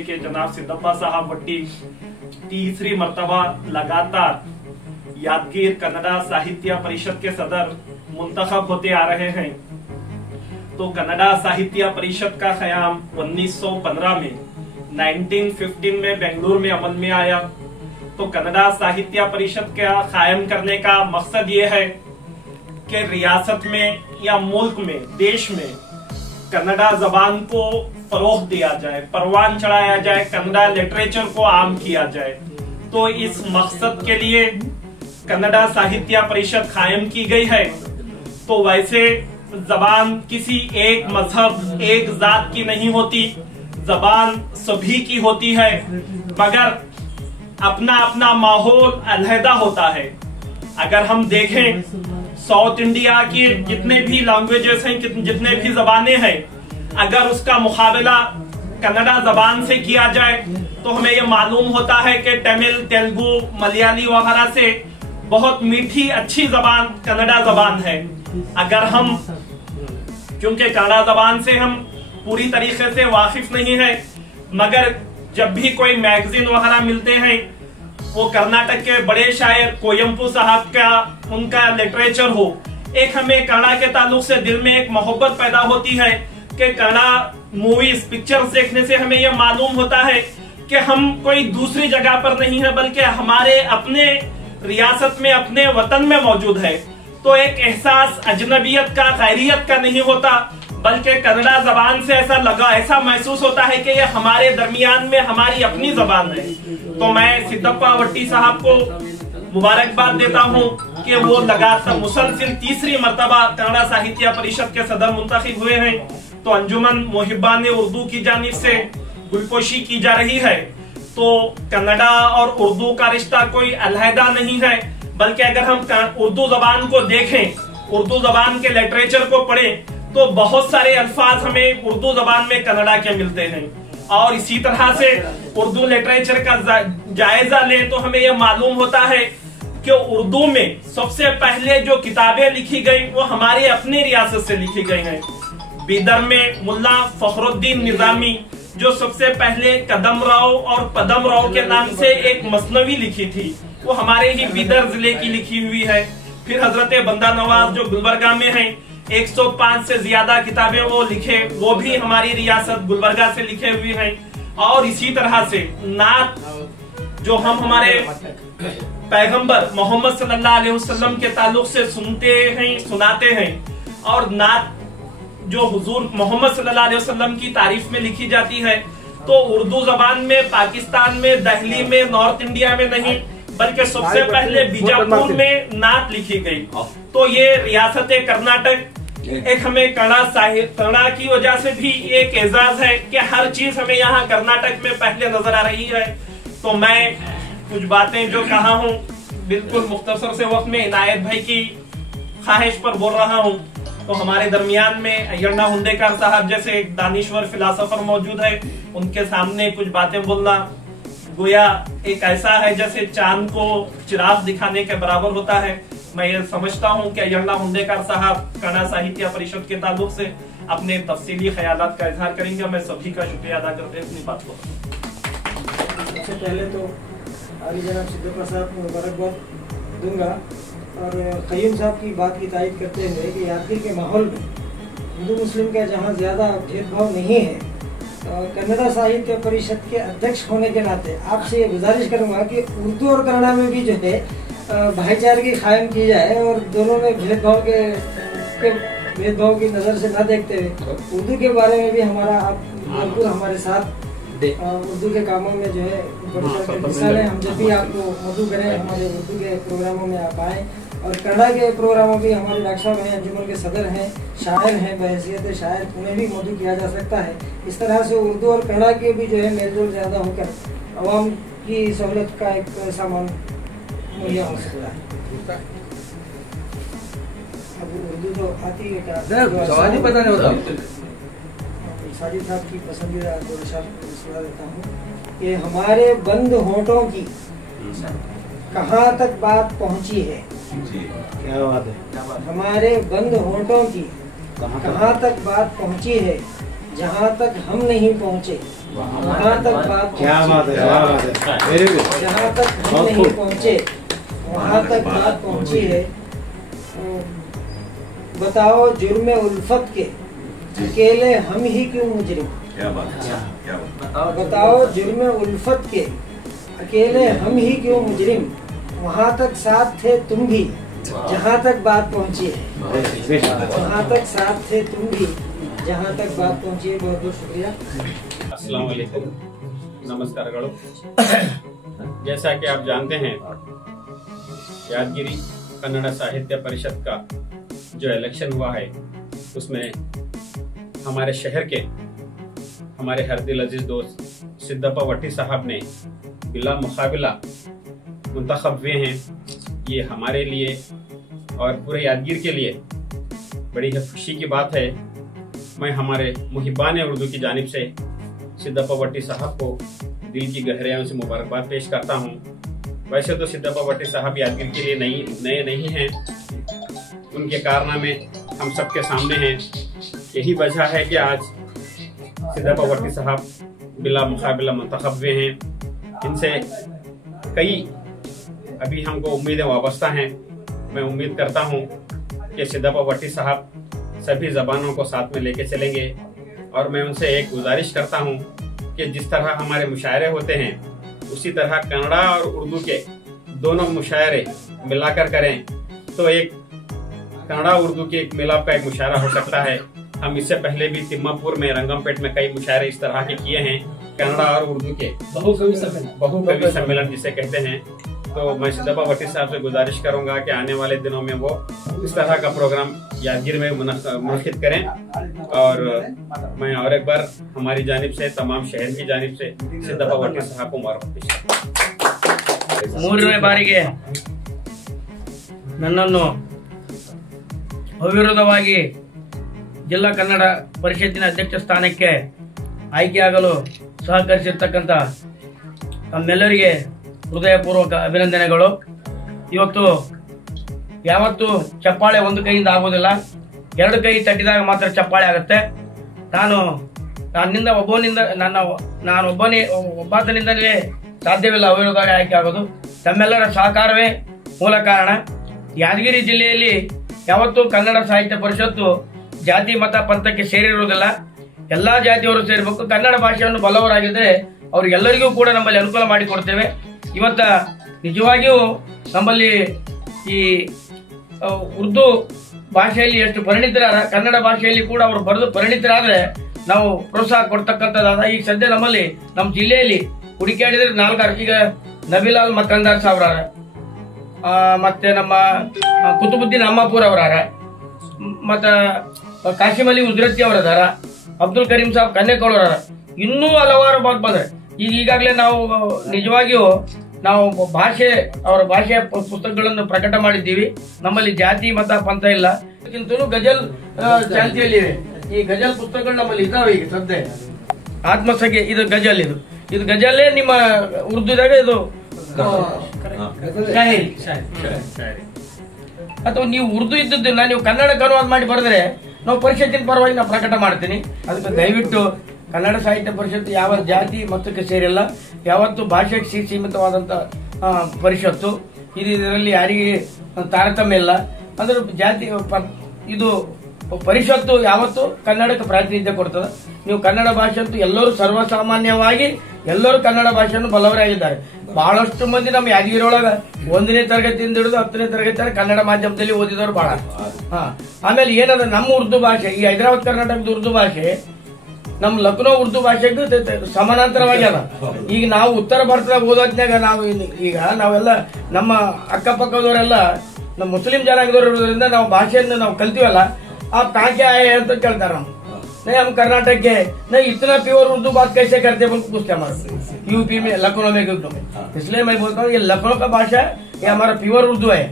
के जनाब सिद्धप्पा साहब वट्टी तीसरी मर्तबा लगातार यादगीर कन्नड़ा साहित्य परिषद के सदर मुंतखब होते आ रहे हैं। तो कन्नड़ा साहित्य परिषद का क़याम 1915 में 1915 में बेंगलुरु में अमल में आया। तो कन्नड़ा साहित्य परिषद का कायम करने का मकसद ये है कि रियासत में या मुल्क में, देश में कन्नड़ा जबान को फरोग दिया जाए, परवान चढ़ाया जाए, कन्नड़ा लिटरेचर को आम किया जाए। तो इस मकसद के लिए कन्नड़ा साहित्य परिषद कायम की गई है। तो वैसे जबान किसी एक मजहब, एक जात की नहीं होती, जबान सभी की होती है, मगर अपना अपना माहौल अलहदा होता है। अगर हम देखें साउथ इंडिया की जितने भी लैंग्वेजेस हैं, जितने भी जबानें हैं, अगर उसका मुकाबला कन्नड़ा जबान से किया जाए तो हमें यह मालूम होता है कि तमिल, तेलुगु, मलयाली वगैरह से बहुत मीठी अच्छी जबान कन्नड़ा जबान है। अगर हम, क्योंकि कन्नड़ा जबान से हम पूरी तरीके से वाकिफ नहीं है, मगर जब भी कोई मैगजीन वगैरह मिलते हैं, वो कर्नाटक के बड़े शायर कोयम्पू साहब का उनका लिटरेचर हो, एक हमें कन्नड़ा के ताल्लुक से दिल में एक मोहब्बत पैदा होती है कि कन्नड़ा मूवीज, पिक्चर्स देखने से हमें यह मालूम होता है कि हम कोई दूसरी जगह पर नहीं है, बल्कि हमारे अपने रियासत में, अपने वतन में मौजूद है। तो एक एहसास अजनबियत का, खैरियत का नहीं होता, बल्कि कन्नड़ा जबान से ऐसा महसूस होता है कि ये हमारे दरमियान में हमारी अपनी जबान है। तो मैं सिद्धप्पा वट्टी साहब को मुबारकबाद देता हूँ कि वो लगातार मुसलसिल तीसरी मर्तबा कन्नड़ा साहित्य परिषद के सदर मुंतखब हुए हैं। तो अंजुमन मुहिब्बान उर्दू की जानिब से गुलपोशी की जा रही है। तो कन्नड़ा और उर्दू का रिश्ता कोई अलहदा नहीं है, बल्कि अगर हम उर्दू जबान को देखें, उर्दू जबान के लिटरेचर को पढ़ें, तो बहुत सारे अल्फाज हमें उर्दू जबान में कन्नड़ा के मिलते हैं। और इसी तरह से उर्दू लिटरेचर का जायजा लें तो हमें यह मालूम होता है कि उर्दू में सबसे पहले जो किताबें लिखी गई वो हमारे अपनी रियासत से लिखी गई हैं। बीदर में मुल्ला फखरुद्दीन निजामी जो सबसे पहले कदम राव और पदम राव के नाम से एक मसनवी लिखी थी, वो हमारे ही बीदर जिले की लिखी हुई है। फिर हजरत बंदा नवाज जो गुलबर्गा में है, 105 से ज्यादा किताबें वो लिखे, वो भी हमारी रियासत गुलबर्गा से लिखे हुए हैं। और इसी तरह से नात जो हम हमारे पैगंबर मोहम्मद सल्लल्लाहु अलैहि वसल्लम के ताल्लुक से सुनते हैं, सुनाते हैं, और नात जो हुजूर मोहम्मद सल्लल्लाहु अलैहि वसल्लम की तारीफ में लिखी जाती है, तो उर्दू जबान में पाकिस्तान में, दिल्ली में, नॉर्थ इंडिया में नहीं, बल्कि सबसे पहले बीजापुर में नात लिखी गई। तो ये रियासत कर्नाटक एक हमें कन्नड़ा की वजह से भी एक एजाज है कि हर चीज हमें यहाँ कर्नाटक में पहले नजर आ रही है। तो मैं कुछ बातें जो कहा हूँ बिल्कुल मुख्तसर से वक्त में इनायत भाई की ख्वाहिश पर बोल रहा हूँ। तो हमारे दरमियान में अय्यन्ना हुंडेकर साहब जैसे एक दानिश्वर फिलासफर मौजूद है, उनके सामने कुछ बातें बोलना गोया एक ऐसा है जैसे चांद को चिराग दिखाने के बराबर होता है। मैं ये समझता हूँ कि अय्यन्ना हुंडेकर साहब कन्नड़ा साहित्य परिषद के ताल्लुक से अपने तफसीली ख्यालात का इजहार करेंगे। मैं सभी का शुक्रिया अदा करते अपनी बात को। सबसे पहले तो आली जनाब सिद्धप्पा साहब को मुबारकबाद दूंगा और क़य्यूम साहब की बात की तायद करते हुए कि यादगीर के माहौल में हिंदू मुस्लिम का जहाँ ज़्यादा भेदभाव नहीं है, कन्नड़ा साहित्य परिषद के अध्यक्ष होने के नाते आपसे ये गुजारिश करूँगा कि उर्दू और कन्नड़ा में भी जो है भाईचारगी कायम की जाए और दोनों में भेदभाव की नज़र से न देखते हुए उर्दू के बारे में भी हमारा आप बिल्कुल हमारे साथ उर्दू के कामों में जो है हिस्सा लें। हम जब भी आपको मदू करें, हमारे उर्दू के प्रोग्रामों में आप आएँ। और कन्नड़ा के प्रोग्रामों भी हमारे डॉक्टर साहब हैं, अंजुमन के सदर हैं, शायर हैं, बहैसियत शायर उन्हें भी मदू किया जा सकता है। इस तरह से उर्दू और कन्नड़ा के भी जो है मेलजोल ज़्यादा होकर आवाम की सहूलत का एक सामान मुहैया हो सकता है। अब उर्दू तो आती है क्या साजिद साहब की पसंदीदा सुना देता हूँ कि हमारे बंद होठों की कहाँ तक बात पहुँची है। क्या बात है। हमारे बंद होठों की कहाँ तक बात पहुँची है, जहाँ तक हम नहीं पहुँचे। वहाँ तक बात क्या बात है, क्या बात है, वेरी गुड। जहाँ तक हम नहीं पहुँचे वहाँ तक बात पहुँची है। बताओ जुर्म उल्फत के अकेले हम ही क्यों मुजरिम। क्या बात है, क्या बात। बताओ जुर्म उल्फत के अकेले हम ही क्यों मुजरिम। वहाँ तक साथ थे तुम भी जहाँ तक बात पहुँची है। वहाँ तक साथ थे तुम भी जहाँ तक बात पहुँची है। बहुत बहुत शुक्रिया। अस्सलाम वालेकुम, नमस्कारಗಳು। जैसा कि आप जानते हैं, यादगिरी कन्नड़ साहित्य परिषद का जो इलेक्शन हुआ है उसमें हमारे शहर के हमारे हरदिल अजीज दोस्त सिद्धप्पा वट्टी साहब ने बिला मुकाबला मुंतखब हुए हैं। ये हमारे लिए और पूरे यादगीर के लिए बड़ी ही खुशी की बात है। मैं हमारे मुहिबान उर्दू की जानिब से सिद्धप्पा वट्टी साहब को दिल की गहराइयों से मुबारकबाद पेश करता हूँ। वैसे तो सिद्धप्पा वट्टी साहब यादगीर के लिए नए नहीं हैं, उनके कारनामे हम सबके सामने हैं। यही वजह है कि आज सिद्धप्पा वट्टी साहब बिला मुकाबला मुंतखब हुए हैं। इनसे कई अभी हमको उम्मीदें वाबस्ता हैं। मैं उम्मीद करता हूँ कि सिद्धप्पा वट्टी साहब सभी जबानों को साथ में लेके चलेंगे और मैं उनसे एक गुजारिश करता हूँ कि जिस तरह हमारे मुशायरे होते हैं उसी तरह कन्नड़ा और उर्दू के दोनों मुशायरे मिलाकर करें तो एक कन्नड़ा उर्दू के एक मिलाप का एक मुशायरा हो सकता है। हम इससे पहले भी तिम्मापुर में रंगमपेट में कई मुशायरे इस तरह के किए हैं, कन्नड़ा और उर्दू के बहुकवि सम्मेलन जिसे कहते हैं। तो मैं सिद्धप्पा वट्टी साहब से गुजारिश करूंगा कि आने वाले दिनों में वो इस तरह का प्रोग्राम यादगीर में मुनक्किद करें। और मैं और एक बार हमारी जानिब से तमाम शहर की जानिब से सिद्धप्पा वट्टी साहब को मुबारक पेश करता हूं। ಮೂರನೇ ಬಾರಿಗೆ ನನ್ನನ್ನು ಅವಿರೋಧವಾಗಿ ಜಿಲ್ಲಾ ಕನ್ನಡ ಪರಿಷತ್ತಿನ ಅಧ್ಯಕ್ಷ ಸ್ಥಾನಕ್ಕೆ ಆಯ್ಕೆಯಾಗಲು ಸಹಕರಿಸಿರ್ತಕ್ಕಂಥ ತಮ್ಮೆಲ್ಲರಿಗೆ ಹೃದಯಪೂರ್ವಕ ಅಭಿನಂದನೆಗಳು। ಇವತ್ತು ಯಾವತ್ತು ಚಪ್ಪಾಳೆ ಒಂದು ಕೈಯಿಂದ ಆಗೋದಿಲ್ಲ, ಎರಡು ಕೈ ತಟ್ಟಿದಾಗ ಮಾತ್ರ ಚಪ್ಪಾಳೆ ಆಗುತ್ತೆ। ನನ್ನಿಂದ ಒಬ್ಬಾತನಿಂದಲೇ ಸಾಧ್ಯವಿಲ್ಲ ಅವಿರೋಧವಾಗಿ ಆಯ್ಕೆ ಆಗೋದು। ತಮ್ಮೆಲ್ಲರ ಸಹಕಾರವೇ ಮೂಲ ಕಾರಣ। ಯಾದಗಿರಿ ಜಿಲ್ಲೆಯಲ್ಲಿ ಯಾವತ್ತೂ ಕನ್ನಡ ಸಾಹಿತ್ಯ ಪರಿಷತ್ತು ಜಾತಿ ಮತ ಪಂಥಕ್ಕೆ ಸೇರಿರುವುದಿಲ್ಲ, ಎಲ್ಲಾ ಜಾತಿಯವರು ಸೇರಬೇಕು। ಕನ್ನಡ ಭಾಷೆಯನ್ನು ಬಲ್ಲವರಾಗಿದ್ದರೆ ಅವ್ರಿಗೆಲ್ಲರಿಗೂ ಕೂಡ ನಮ್ಮಲ್ಲಿ ಅನುಕೂಲ ಮಾಡಿಕೊಡ್ತೇವೆ। ಇವತ್ತ ನಿಜವಾಗಿಯೂ ನಮ್ಮಲ್ಲಿ ಈ ಉರ್ದು ಭಾಷೆಯಲ್ಲಿ ಎಷ್ಟು ಪರಿಣಿತರಾದ ಕನ್ನಡ ಭಾಷೆಯಲ್ಲಿ ಕೂಡ ಅವರು ಬರೆದು ಪರಿಣಿತರಾದ್ರೆ ನಾವು ಪ್ರೋತ್ಸಾಹ ಕೊಡ್ತಕ್ಕಂಥದ್ದಾದ ಈಗ ಸದ್ಯ ನಮ್ಮಲ್ಲಿ ನಮ್ಮ ಜಿಲ್ಲೆಯಲ್ಲಿ ಹುಡುಕಾಡಿದ್ರೆ 4 ಈಗ ನಬಿಲಾಲ್ ಮಕ್ಕಂದಾರ್ ಸಾವ್ರಾರ, ಮತ್ತೆ ನಮ್ಮ ಕುತುಬುದ್ದೀನ್ ಅಮ್ಮಾಪುರ್ ಅವರಾರ, ಮತ್ತ ಕಾಶಿಮ್ ಅಲಿ ಉಜ್ರತಿ ಅವರದಾರ, ಅಬ್ದುಲ್ ಕರೀಂ ಸಾಬ್ ಕನ್ನೇಕೋಳ್ ಅವರಾರ, ಇನ್ನೂ ಹಲವಾರು ಬಂದ್ರೆ ಈಗಾಗಲೇ ನಾವು ನಿಜವಾಗಿಯೂ ನಾವು ಅವರ ಭಾಷೆಯ ಪುಸ್ತಕಗಳನ್ನು ಪ್ರಕಟ ಮಾಡಿದ್ದೀವಿ। ನಮ್ಮಲ್ಲಿ ಜಾತಿ ಮತ ಪಂಥ ಇಲ್ಲ, ಅದಕ್ಕಿಂತಲೂ ಗಜಲ್ ಚಾಲ್ತಿಯಲ್ಲಿವೆ। ಈ ಗಜಲ್ ಪುಸ್ತಕಗಳು ನಮ್ಮಲ್ಲಿ ಇದ್ದಾವೆ ಈಗ ಸದ್ಯ। ಆತ್ಮಸಖೆ ಇದು ಗಜಲ್, ಇದು ಗಜಲ್ಲೇ ನಿಮ್ಮ ಉರ್ದುದಾಗ ಇದು ಶಾಯರಿ ಅಥವಾ ನೀವು ಉರ್ದು ಇದ್ದದ್ದನ್ನ ನೀವು ಕನ್ನಡಕ್ಕೆ ಅನುವಾದ ಮಾಡಿ ಬರೆದ್ರೆ ನಾವು ಪರಿಷತ್ತಿನ ಪರವಾಗಿ ನಾವು ಪ್ರಕಟ ಮಾಡ್ತೀನಿ। ಅದಕ್ಕೆ ದಯವಿಟ್ಟು ಕನ್ನಡ ಸಾಹಿತ್ಯ ಪರಿಷತ್ತು ಯಾವ ಜಾತಿ ಮತಕ್ಕೆ ಸೇರಿಲ್ಲ, ಯಾವತ್ತು ಭಾಷೆಗೆ ಸೀಮಿತವಾದಂತ ಪರಿಷತ್ತು। ಇದರಲ್ಲಿ ಯಾರಿಗೆ ತಾರತಮ್ಯ ಇಲ್ಲ, ಅಂದ್ರೆ ಜಾತಿ ಇದು ಪರಿಷತ್ತು ಯಾವತ್ತು ಕನ್ನಡಕ್ಕೆ ಪ್ರಾತಿನಿಧ್ಯ ಕೊಡ್ತದೆ। ನೀವು ಕನ್ನಡ ಭಾಷೆ ಅಂತೂ ಎಲ್ಲರೂ ಸರ್ವಸಾಮಾನ್ಯವಾಗಿ ಎಲ್ಲರೂ ಕನ್ನಡ ಭಾಷೆಯನ್ನು ಬಲ್ಲವರಾಗಿದ್ದಾರೆ। ಬಹಳಷ್ಟು ಮಂದಿ ನಮ್ಮ ಯಾದಗಿರಿ ಒಳಗ 1ನೇ ತರಗತಿಯಿಂದ ಹಿಡಿದು 10ನೇ ತರಗತಿ ಕನ್ನಡ ಮಾಧ್ಯಮದಲ್ಲಿ ಓದಿದವರು ಬಹಳ। ಆಮೇಲೆ ಏನದ ನಮ್ಮ ಉರ್ದು ಭಾಷೆ, ಈ ಹೈದರಾಬಾದ್ ಕರ್ನಾಟಕದ ಉರ್ದು ಭಾಷೆ ನಮ್ಮ ಲಕ್ನೋ ಉರ್ದು ಭಾಷೆಗೂ ಸಮಾನಾಂತರವಾಗಿ ಅದ। ಈಗ ನಾವು ಉತ್ತರ ಭಾರತದಾಗ ಓದೋದ್ನಾಗ ನಾವೆಲ್ಲ ನಮ್ಮ ಅಕ್ಕಪಕ್ಕದವರೆಲ್ಲ ನಮ್ಮ ಮುಸ್ಲಿಂ ಜನಾಂಗದವರು ಇರೋದ್ರಿಂದ ನಾವು ಭಾಷೆಯನ್ನು ನಾವು ಕಲ್ತೀವಲ್ಲ, ಆ ತಾಕೆ ಆಯ ಅಂತ ಕೇಳ್ತಾರ। नहीं हम कर्नाटक के नहीं इतना प्योर उर्दू बात कैसे करते बोल पूछते हमारे यूपी में लखनऊ में इसलिए मैं बोलता हूँ ये लखनऊ का भाषा ये हमारा प्योर उर्दू है।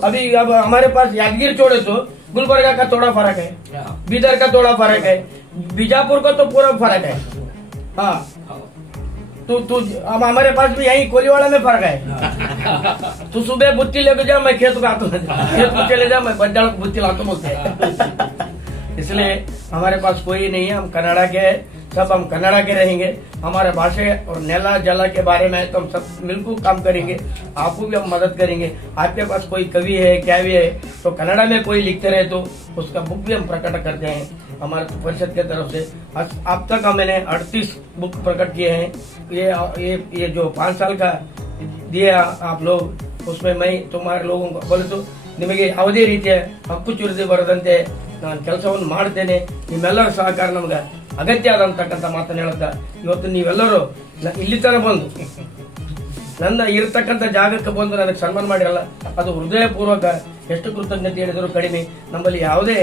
अभी अब हमारे पास यादगिर छोड़े तो गुलबर्गा का थोड़ा फर्क है, बीदर का थोड़ा फर्क है, बीजापुर का तो पूरा फर्क है। हाँ तो अब हमारे पास भी यही कोलीवाड़ा में फर्क है। तू सुबह बुत्ती लेके जा, मैं खेत को आता हूँ, खेत को चले जा, मैं बंजाल को बुत्ती लाता बोलते हैं। इसलिए हमारे पास कोई नहीं है, हम कनाडा के सब हम कन्नड़ा के रहेंगे। हमारे भाषा और नेला जला के बारे में तो हम सब मिलकर काम करेंगे, आपको भी हम मदद करेंगे। आपके पास कोई कवि है क्या भी है तो कन्नड़ा में कोई लिखते रहे तो उसका बुक भी हम प्रकट करते हैं हमारे परिषद के तरफ से। अब तक मैंने 38 बुक प्रकट किए हैं। ये जो 5 साल का दिया आप लोग, उसमें मैं तुम्हारे लोगों को बोले तो ನಿಮಗೆ ಯಾವುದೇ ರೀತಿಯ ಹಕ್ಕು ಚುರಿದೆ ಬರದಂತೆ ನಾನು ಕೆಲಸವನ್ನು ಮಾಡ್ತೇನೆ, ನಿಮ್ಮೆಲ್ಲರ ಸಹಕಾರ ನಮ್ಗೆ ಅಗತ್ಯ ಆದಂತಕ್ಕಂಥ ಮಾತನ್ನು ಹೇಳುತ್ತಾ ಇವತ್ತು ನೀವೆಲ್ಲರೂ ಇಲ್ಲಿ ತನಕ ಬಂದು ನನ್ನ ಇರತಕ್ಕಂಥ ಜಾಗಕ್ಕೆ ಬಂದು ನನಗೆ ಸನ್ಮಾನ ಮಾಡಿರಲ್ಲ, ಅದು ಹೃದಯಪೂರ್ವಕ ಎಷ್ಟು ಕೃತಜ್ಞತೆ ಹೇಳಿದರೂ ಕಡಿಮೆ. ನಮ್ಮಲ್ಲಿ ಯಾವುದೇ